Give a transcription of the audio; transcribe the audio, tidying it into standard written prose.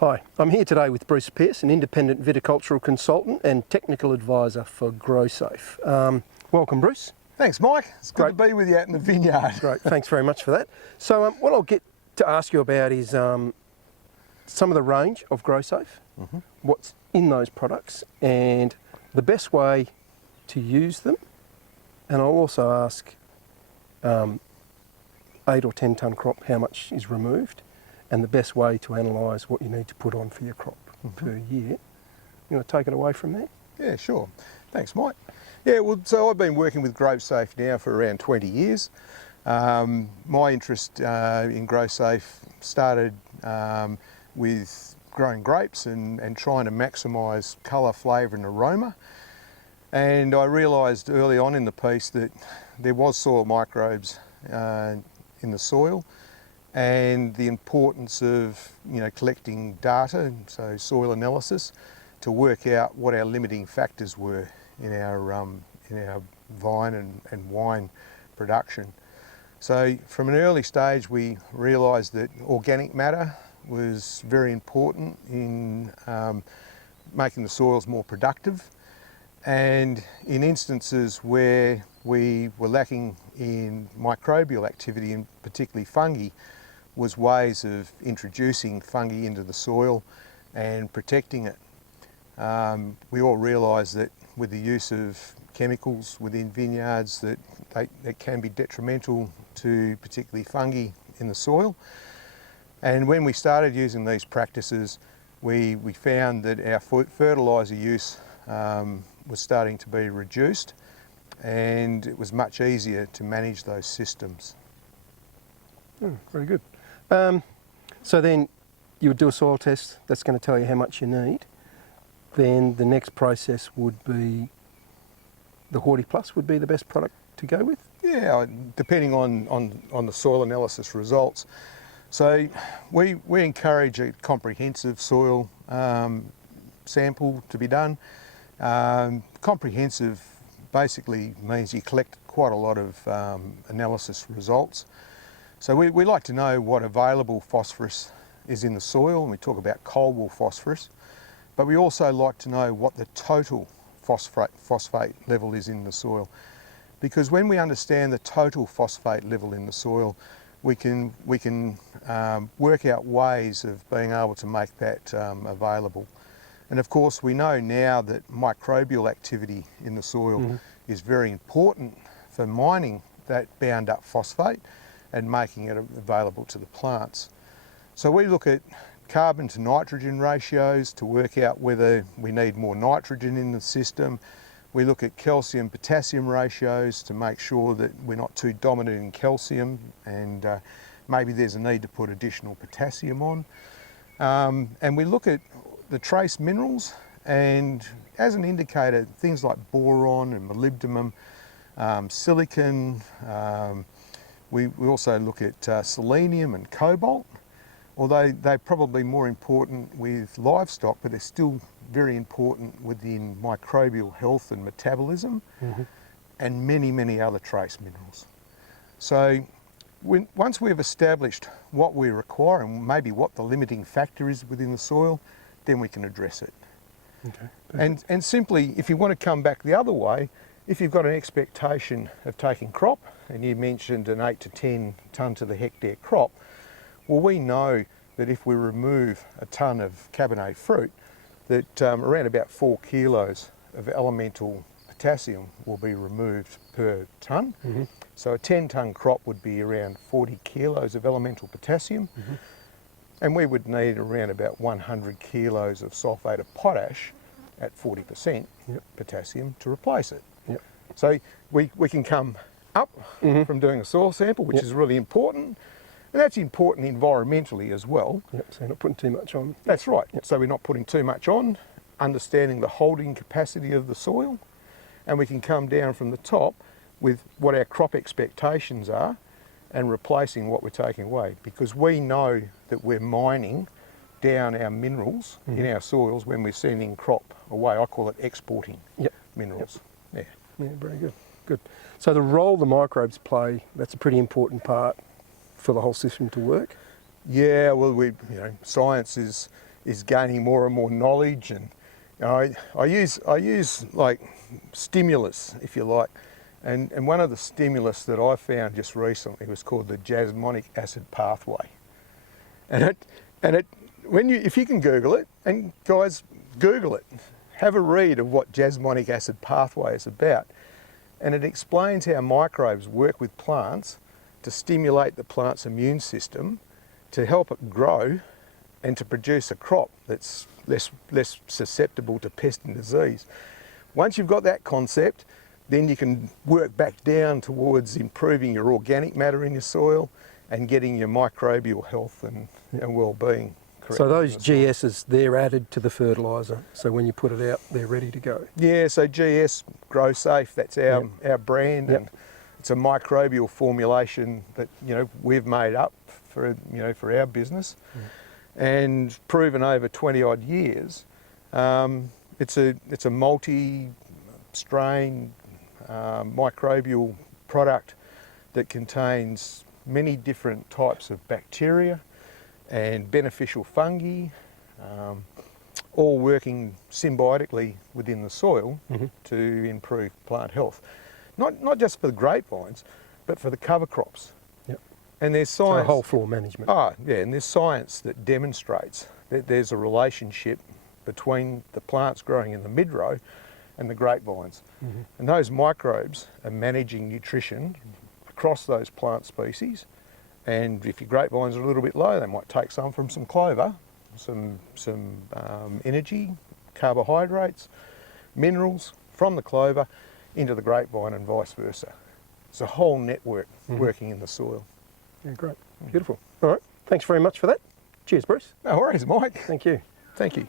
Hi, I'm here today with Bruce Pearse, an independent viticultural consultant and technical advisor for GrowSafe. Welcome, Bruce. Thanks, Mike. It's good to be with you out in the vineyard. Great, thanks very much for that. So what I'll get to ask you about is some of the range of GrowSafe, what's in those products, and the best way to use them. And I'll also ask 8 or 10 tonne crop, how much is removed, and the best way to analyse what you need to put on for your crop per year. You want to take it away from there? Yeah, sure. Thanks, Mike. Yeah, well, so I've been working with GrowSafe now for around 20 years. My interest in GrowSafe started with growing grapes and trying to maximise colour, flavour and aroma. And I realised early on in the piece that there was soil microbes in the soil, and the importance of collecting data, so soil analysis, to work out what our limiting factors were in our vine and wine production. So from an early stage we realised that organic matter was very important in making the soils more productive, and in instances where we were lacking in microbial activity, and particularly fungi, was ways of introducing fungi into the soil and protecting it. We all realise that with the use of chemicals within vineyards that they can be detrimental to particularly fungi in the soil. And when we started using these practices, we found that our fertiliser use was starting to be reduced, and it was much easier to manage those systems. Very good. So then you would do a soil test, that's going to tell you how much you need. Then the next process would be the Horti Plus would be the best product to go with? Yeah, depending on the soil analysis results. So we encourage a comprehensive soil sample to be done. Comprehensive basically means you collect quite a lot of analysis results. So we like to know what available phosphorus is in the soil, and we talk about coal wall phosphorus, but we also like to know what the total phosphate level is in the soil, because when we understand the total phosphate level in the soil, we can work out ways of being able to make that available. And of course we know now that microbial activity in the soil is very important for mining that bound up phosphate and making it available to the plants. So we look at carbon to nitrogen ratios to work out whether we need more nitrogen in the system. We look at calcium potassium ratios to make sure that we're not too dominant in calcium, and maybe there's a need to put additional potassium on. And we look at the trace minerals, and as an indicator, things like boron and molybdenum, silicon. We also look at selenium and cobalt, although they're probably more important with livestock, but they're still very important within microbial health and metabolism, and many, many other trace minerals. So once we've established what we require and maybe what the limiting factor is within the soil, then we can address it. Okay. And simply, if you want to come back the other way, if you've got an expectation of taking crop, and you mentioned an 8 to 10 tonne to the hectare crop, well, we know that if we remove a tonne of Cabernet fruit, that around about 4 kilos of elemental potassium will be removed per tonne. So a 10 tonne crop would be around 40 kilos of elemental potassium, and we would need around about 100 kilos of sulphate of potash at 40% potassium to replace it. So we can come up from doing a soil sample, which is really important, and that's important environmentally as well. So you're not putting too much on. That's right. So we're not putting too much on, understanding the holding capacity of the soil, and we can come down from the top with what our crop expectations are and replacing what we're taking away, because we know that we're mining down our minerals in our soils when we're sending crop away. I call it exporting minerals. Yeah, very good. Good. So the role the microbes play, that's a pretty important part for the whole system to work? Yeah, well, science is is gaining more and more knowledge, and you know, I use like stimulus, if you like, and one of the stimulus that I found just recently was called the Jasmonic Acid Pathway, and if you can Google it, and guys, Google it, have a read of what Jasmonic Acid Pathway is about, and it explains how microbes work with plants to stimulate the plant's immune system to help it grow and to produce a crop that's less susceptible to pest and disease. Once you've got that concept, then you can work back down towards improving your organic matter in your soil and getting your microbial health and well-being correct. So those GSs, they're added to the fertiliser, so when you put it out, they're ready to go. Yeah, so GS Grow Safe, that's our brand, Yep. and it's a microbial formulation that we've made up for our business, and proven over 20 odd years. It's a multi-strain microbial product that contains many different types of bacteria and beneficial fungi, all working symbiotically within the soil to improve plant health. Not just for the grapevines, but for the cover crops. Yep. And there's science. So whole floor management. Oh, yeah, and there's science that demonstrates that there's a relationship between the plants growing in the mid-row and the grapevines. And those microbes are managing nutrition across those plant species. And if your grapevines are a little bit low, they might take some from some clover, some energy, carbohydrates, minerals from the clover into the grapevine and vice versa. It's a whole network working in the soil. Yeah, great. Beautiful. All right. Thanks very much for that. Cheers, Bruce. No worries, Mike. Thank you. Thank you.